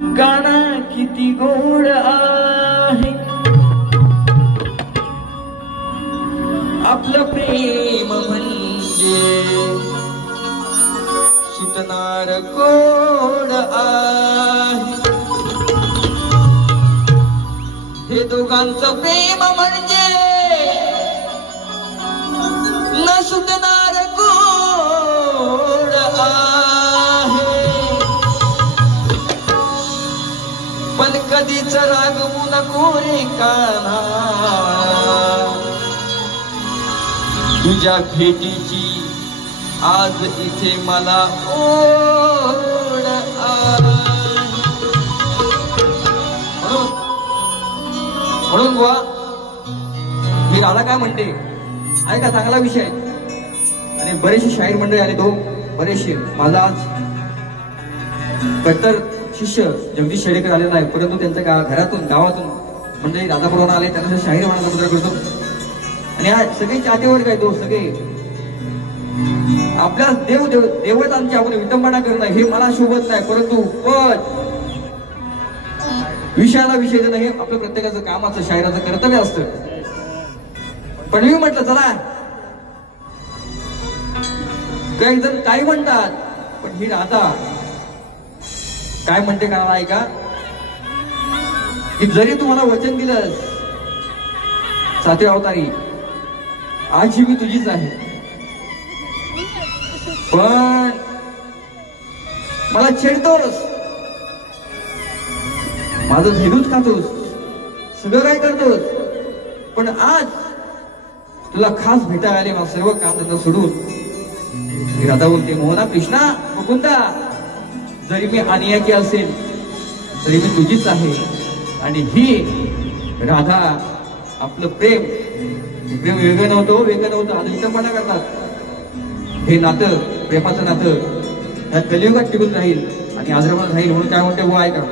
गाणं किती गोड आहे आपलं प्रेम म्हणजे सुटणार कोड आहे हे दोघांचं प्रेम म्हणजे न सुटणार कोड आहे पण कधीच रागवू नको रे कान्हा तुझ्या भेटीची आज इथे मला ओढ आहे म्हणून बुवा मी राधा काय म्हणते ऐका चांगला विषय आणि बरेचसे शाहीर मंडळी आले तो बरेचसे माझा आज कट्टर शिष्य जगदीश शेडेकर आले नाही परंतु त्यांच्या घरातून गावातून मंडळी राधापुरावर आले त्यांना शाहीर म्हणायला मुद्रा करतो आणि आज सगळे चाहतेवर काय तो सगळे आपल्या देवतांची आपण विटंबना करणं हे मला शोभत नाही परंतु पद विषयाला विषय देणं हे आपलं प्रत्येकाचं कामाचं शायराचं कर्तव्य असतं पण मी म्हटलं चला काही जण काही म्हणतात पण ही राधा काय म्हणते का ऐका की जरी तुम्हाला वचन दिलं सातव्या अवतारी आज ही मी तुझीच आहे पण मला छेडतोस माझं झेडूच खातोस सगळं काय करतोस पण आज तुला खास भेटायला आले मला सर्व काम त्यांना सोडून राधा बोलते मोहना कृष्णा मुकुंदा जरी मी अनियाची असेल तरी मी तुझीच आहे आणि ही राधा आपलं प्रेम वेगळं नव्हतं आज विटंबना करतात हे नातं प्रेमाचं नातं ह्या कलियुगात टिकून राहील आणि आजरामात राहील म्हणून काय म्हणते बुवा ऐका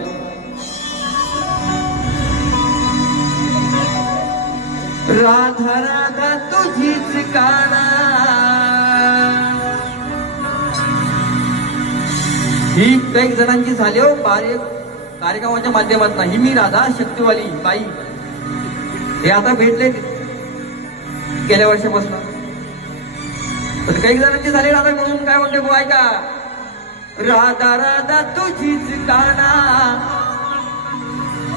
राधा राधा तुझीच काना ही काही जणांची झाली हो कार्यक्रमाच्या माध्यमातून ही मी राधा शक्तीवाली बाई हे आता भेटले गेल्या वर्षापासून पण काही जणांची झाली राधा म्हणून काय म्हणते बुवा ऐका राधा राधा तुझीच काना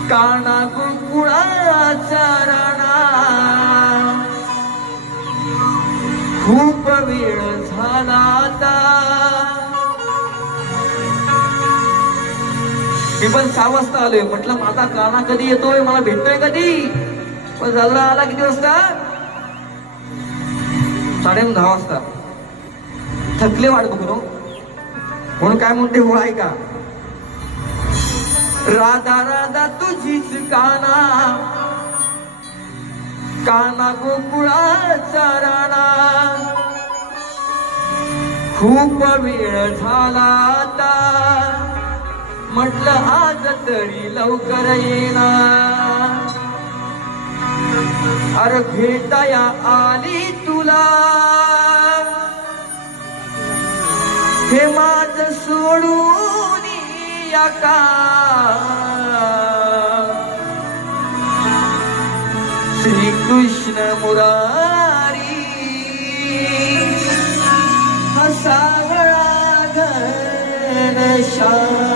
काना गोकुळाचा राणा खूप वेळ झाला आता मी पण 6 वाजता आलोय म्हटलं माझा काना कधी येतोय मला भेटतोय कधी पण झालं आला किती वाजता 10:30 वाजता थकले वाट बघून म्हणून काय म्हणते हो ऐका राधा राधा तुझीच काना काना गोकुळाचा राणा खूप वेळ झाला आता म्हटलं आज तरी लवकर येना अरे भेटाया आली तुला हे माझ सोडून या का श्री कृष्ण मुरारी हा सावळा घनश्याम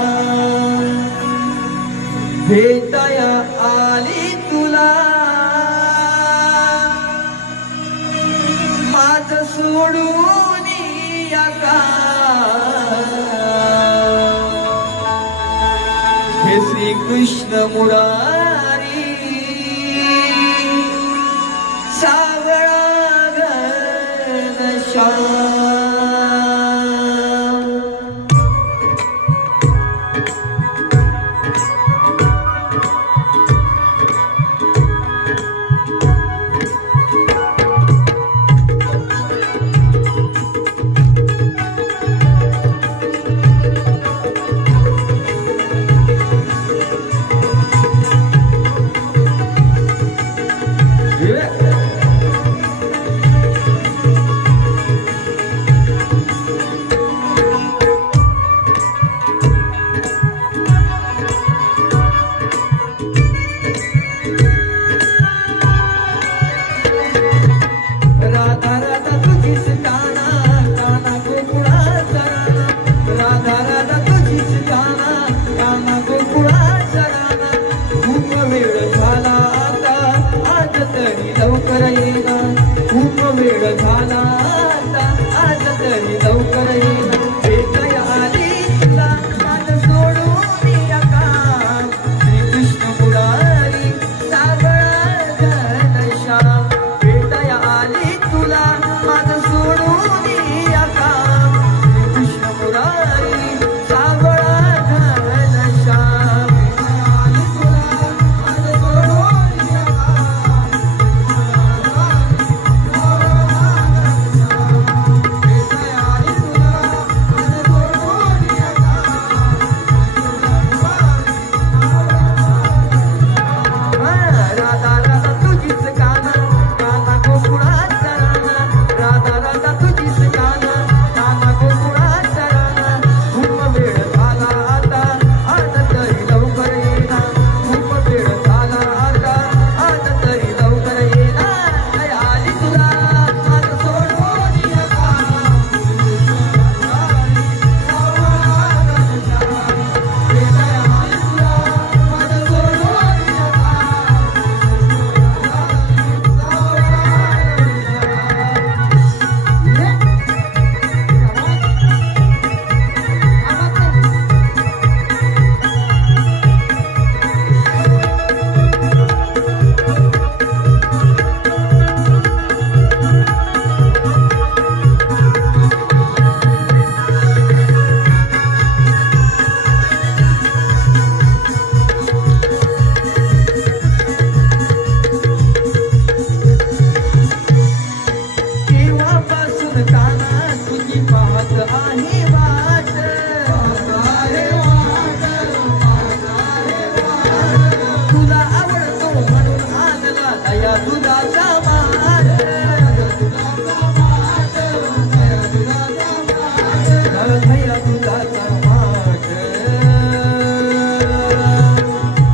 भेटाया आली तुला माझ सोडून या का हे श्री कृष्ण मुरारी सावळा घनश्याम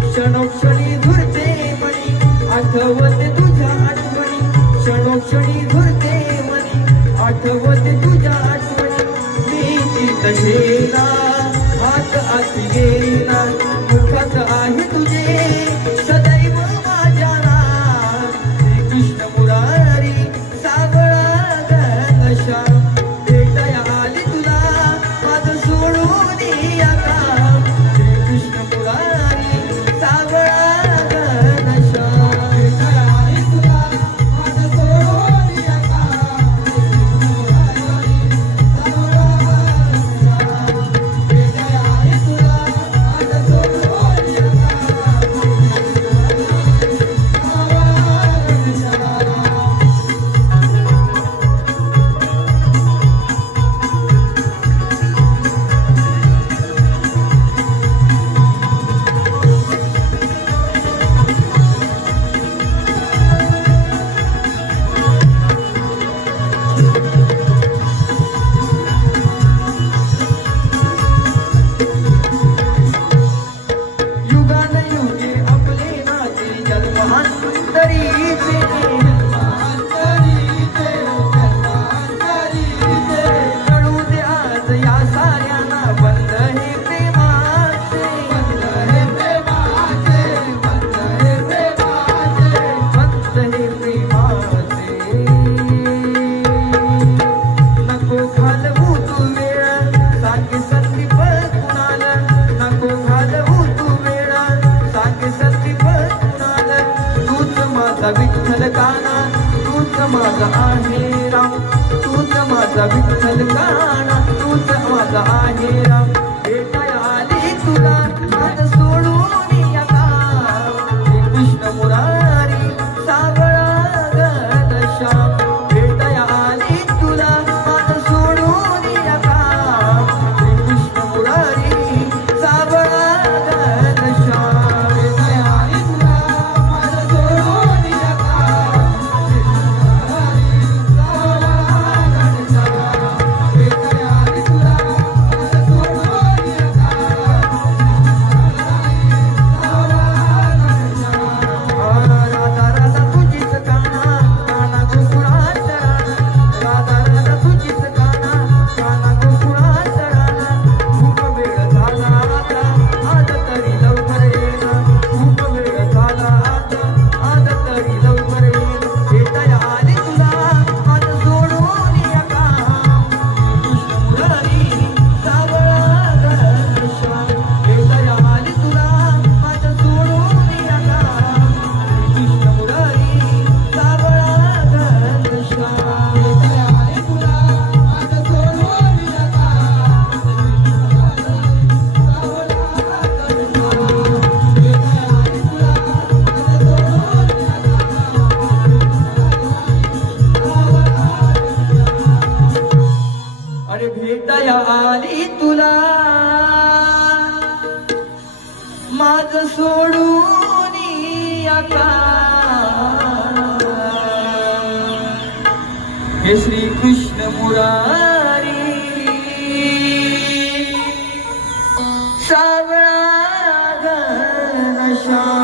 क्षणोक्षणी धुरते मनी आठवते तुझ्या आठवणी क्षणोक्षणी धुरते मनी आठवते तुझ्या आठवणी मी तीर्थ घेना हात आती गेला मुखात आहे तुझे सदैव माझ्या नाम श्री कृष्ण मुरारी सावळा घनश्याम भेटाया आली तुला माझं सोडून या काम श्री कृष्ण मुरारी सावळा घनश्याम भेटाया आली तुला माझं सोडून या काम भेटाया आली तुला माझं सोडून या युगानयुगे आपले नाते जन्मांतरीचे कळू दे आज या साऱ्यांना बंद हे प्रेमाचे बंद हे प्रेमाचे नको घालवू तू वेळ सांगे संदीप कुणाला नको घालवू तू वेळ सांगे संदीप कुणाला तूच माझा विठ्ठल काना तूच माझा आहे राम तूच माझा विठ्ठल काना तूच माझा आहे राम भेटाया आली तुला माझं सोडून या काम श्री कृष्ण मुरारी सावळा घनश्याम भेटाया आली तुला माझं सोडून या काम श्री कृष्ण मुरारी सावळा घनश्याम भेटाया आली तुला माझं सोडून या काम भेटाया आली तुला माझं सोडून या राधा राधा तुझीच काना काना गोकुळात राधा राधा तुझीच काना काना गोकुळात खूप वेळ झाला आता आज तरी लवकर येना खूप वेळ झाला आता आज तरी लवकर येना भेटाया आली तुला माझं सोडून या काम कृष्ण मुरारी सावळा घनश्याम भेटाया आली तुला माझं सोडून या काम कृष्ण मुरारी सावळा घनश्याम भेटाया आली तुला माझं सोडून या काम अरे भेटाया आली तुला माझं सोडून या काम हे श्री कृष्ण मुरारी सावळा घनश्याम